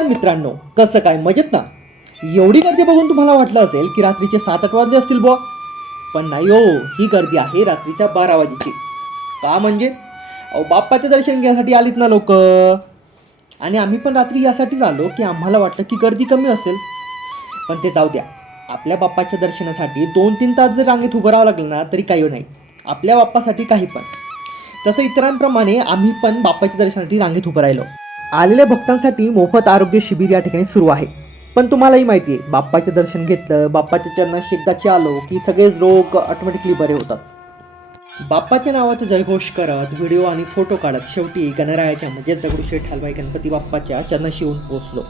नमस्कार मित्रांनो कसं काय? मजेत ना? एवढी गर्दी बघून तुम्हाला वाटलं असेल की रात्रीचे सात आठ वाजले असतील बुवा. पण नाही हो ही गर्दी आहे रात्रीच्या बारा वाजेची. का म्हणजे? अहो बाप्पाचं दर्शन घ्यायसाठी आलीत ना लोक. आणि आम्ही पण रात्री यासाठीच आलो की आम्हाला वाटलं की गर्दी कमी असेल. पण ते जाऊ द्या. आपल्या बाप्पाच्या दर्शनासाठी दोन तीन तास जर रांगेत उभं राहावं लागलं ना तरी काही नाही. आपल्या बाप्पासाठी काही पण. तसं इतरांप्रमाणे आम्ही पण बाप्पाच्या दर्शनासाठी रांगेत उभं राहिलो. आलेल्या भक्तांसाठी मोफत आरोग्य शिबिर या ठिकाणी सुरू आहे. पण तुम्हालाही माहिती आहे बाप्पाचं दर्शन घेतलं बाप्पाच्या चरणाशी एकदाची आलो की सगळेच रोग ऑटोमॅटिकली बरे होतात. बाप्पाच्या नावाचा जयघोष करत व्हिडिओ आणि फोटो काढत शेवटी गणरायाच्या म्हणजे दगडूशेठ हलवाई गणपती बाप्पाच्या चरणाशी येऊन पोहोचलो.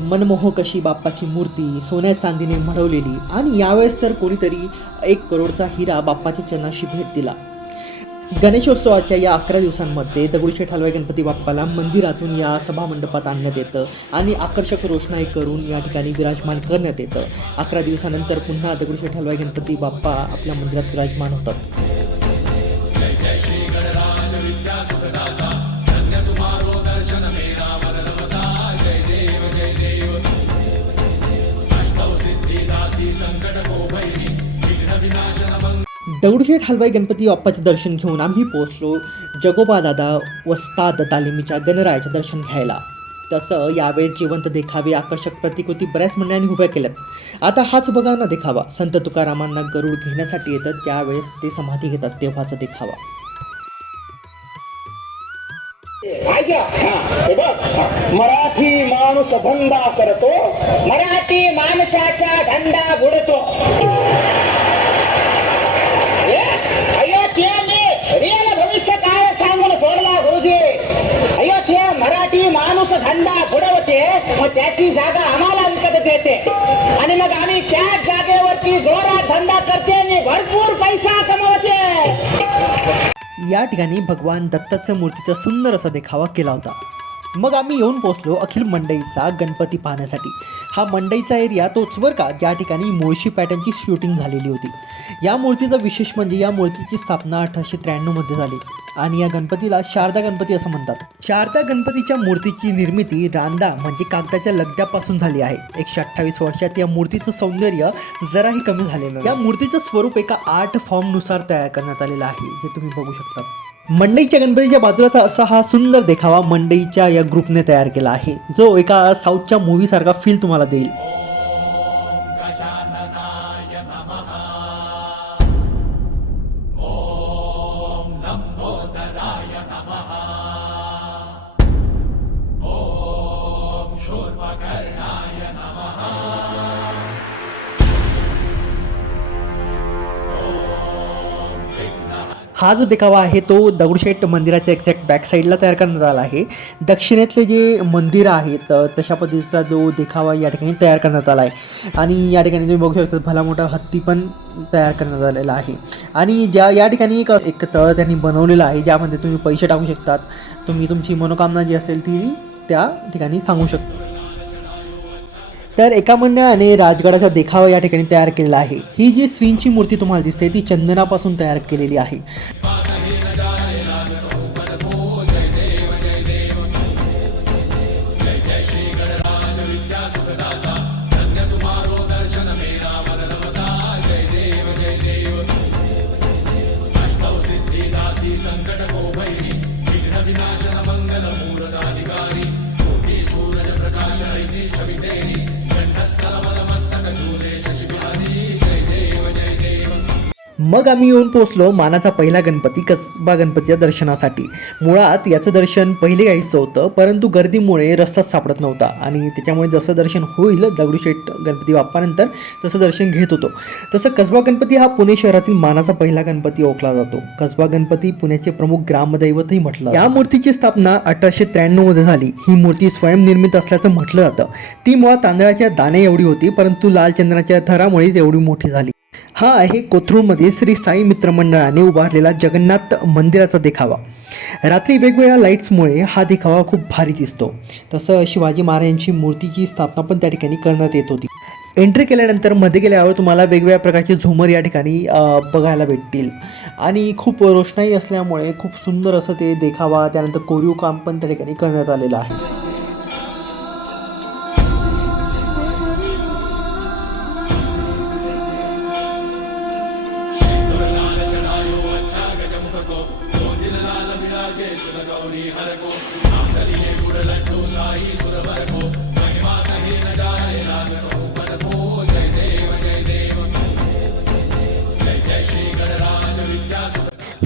मनमोहक अशी बाप्पाची मूर्ती सोन्या चांदीने म्हणवलेली आणि यावेळेस तर कोणीतरी एक करोडचा हिरा बाप्पाच्या चरणाशी भेट दिला. गणेशोत्सवाच्या या अकरा दिवसांमध्ये दगडूशेठ हलवाई गणपती बाप्पाला मंदिरातून या सभामंडपात आणण्यात येतं आणि आकर्षक रोषणाई करून या ठिकाणी विराजमान करण्यात येतं. अकरा दिवसानंतर पुन्हा दगडूशेठ हलवाई गणपती बाप्पा आपल्या मंदिरात विराजमान होतात. दगडूशेठ हलवाई गणपती बाप्पाचे दर्शन घेऊन आम्ही पोहोचलो जगोबा दादा वस्ताद तालिमीच्या गणरायाचे दर्शन घ्यायला. तसं यावेळेस जिवंत देखावे आकर्षक प्रतिकृती बऱ्याच मंडळांनी उभ्या केल्यात. आता हाच बघा ना देखावा. संत तुकारामांना गरुड घेण्यासाठी येतात त्यावेळेस ते समाधी घेतात तेव्हाचा देखावा. मराठी माणूस धंदा करतो मराठी या ठिकाणी भगवान दत्ताचं मूर्तीचा सुंदर असा देखावा केला होता. मग आम्ही येऊन पोहोचलो अखिल मंडईचा गणपती पाहण्यासाठी. हा मंडईचा एरिया तोच बरं का ज्या ठिकाणी मुळशी पॅटर्नची शूटिंग झालेली होती. या मूर्तीचं विशेष म्हणजे या मूर्तीची स्थापना अठराशे त्र्याण्णवमध्ये झाली. आणि या गणपतीला शारदा गणपती असं म्हणतात. शारदा गणपतीच्या मूर्तीची निर्मिती रांदा म्हणजे कागदाच्या लगद्यापासून झाली आहे. एकशे अठ्ठावीस वर्षात या मूर्तीचं सौंदर्य जराही कमी झालेलं या मूर्तीचं स्वरूप एका आर्ट फॉर्मनुसार तयार करण्यात आलेलं आहे जे तुम्ही बघू शकता. मंडईच्या गणपतीच्या बाजूलाचा असा हा सुंदर देखावा मंडईच्या या ग्रुपने तयार केला आहे. जो एका साऊथच्या मूवीसारखा फील तुम्हाला देईल. हा जो देखावा आहे तो दगडूशेठ मंदिराच्या एक्झॅक्ट बॅक साईडला तयार करण्यात आला आहे. दक्षिणेतले जे मंदिर आहेत तशा पद्धतीचा जो देखावा या ठिकाणी तयार करण्यात आला आहे. आणि या ठिकाणी तुम्ही बघू शकता भला मोठा हत्ती पण तयार करण्यात आलेला आहे. आणि ज्या या ठिकाणी एक एक तळ त्यांनी बनवलेलं आहे ज्यामध्ये तुम्ही पैसे टाकू शकतात. तुम्ही तुमची मनोकामना जी असेल ती त्या ठिकाणी सांगू शकता. तर एका मंडळाने राजगडाचा देखावा या ठिकाणी तयार केलेला आहे. ही जी स्वींची मूर्ती तुम्हाला दिसते ती चंदनापासून तयार केलेली आहे. हस्तावलमस्तकचूले शशिभुमती मग आम्ही येऊन पोचलो मानाचा पहिला गणपती कसबा गणपतीच्या दर्शनासाठी. मुळात याचं दर्शन पहिले घ्यायचं होतं परंतु गर्दीमुळे रस्ताच सापडत नव्हता आणि त्याच्यामुळे जसं दर्शन होईल दगडूशेठ गणपती बाप्पानंतर तसं दर्शन घेत होतो. तसं कसबा गणपती हा पुणे शहरातील मानाचा पहिला गणपती ओळखला जातो. कसबा गणपती पुण्याचे प्रमुख ग्रामदैवतही म्हटलं या मूर्तीची स्थापना अठराशे त्र्याण्णवमध्ये झाली. ही मूर्ती स्वयंनिर्मित असल्याचं म्हटलं जातं. ती मुळात तांदळाच्या दाणे एवढी होती परंतु लाल चंद्राच्या थरामुळेच एवढी मोठी झाली. हा आहे कोथरूडमध्ये श्री साई मित्र मंडळाने उभारलेला जगन्नाथ मंदिराचा देखावा. रात्री वेगवेगळ्या लाईट्समुळे हा देखावा खूप भारी दिसतो. तसं शिवाजी महाराजांची मूर्तीची स्थापना पण त्या ठिकाणी करण्यात येत होती. एंट्री केल्यानंतरमध्ये गेल्यावर तुम्हाला वेगवेगळ्या प्रकारचे झुमर या ठिकाणी बघायला भेटतील. आणि खूप रोषणाई असल्यामुळे खूप सुंदर असं ते देखावा त्यानंतर कोरीव काम पण त्या ठिकाणी करण्यात आलेलं आहे.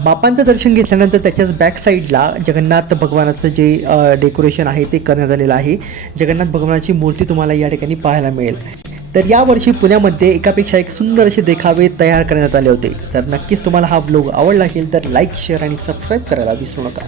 बापांचं दर्शन घेतल्यानंतर त्याच्याच बॅक साईडला जगन्नाथ भगवानाचं जे डेकोरेशन आहे ते करण्यात आलेलं आहे. जगन्नाथ भगवानाची मूर्ती तुम्हाला या ठिकाणी पाहायला मिळेल. तर यावर्षी पुण्यामध्ये एकापेक्षा एक सुंदर असे देखावे तयार करण्यात आले होते. तर नक्कीच तुम्हाला हा ब्लॉग आवडला असेल तर लाईक शेअर आणि सबस्क्राईब करायला विसरू नका.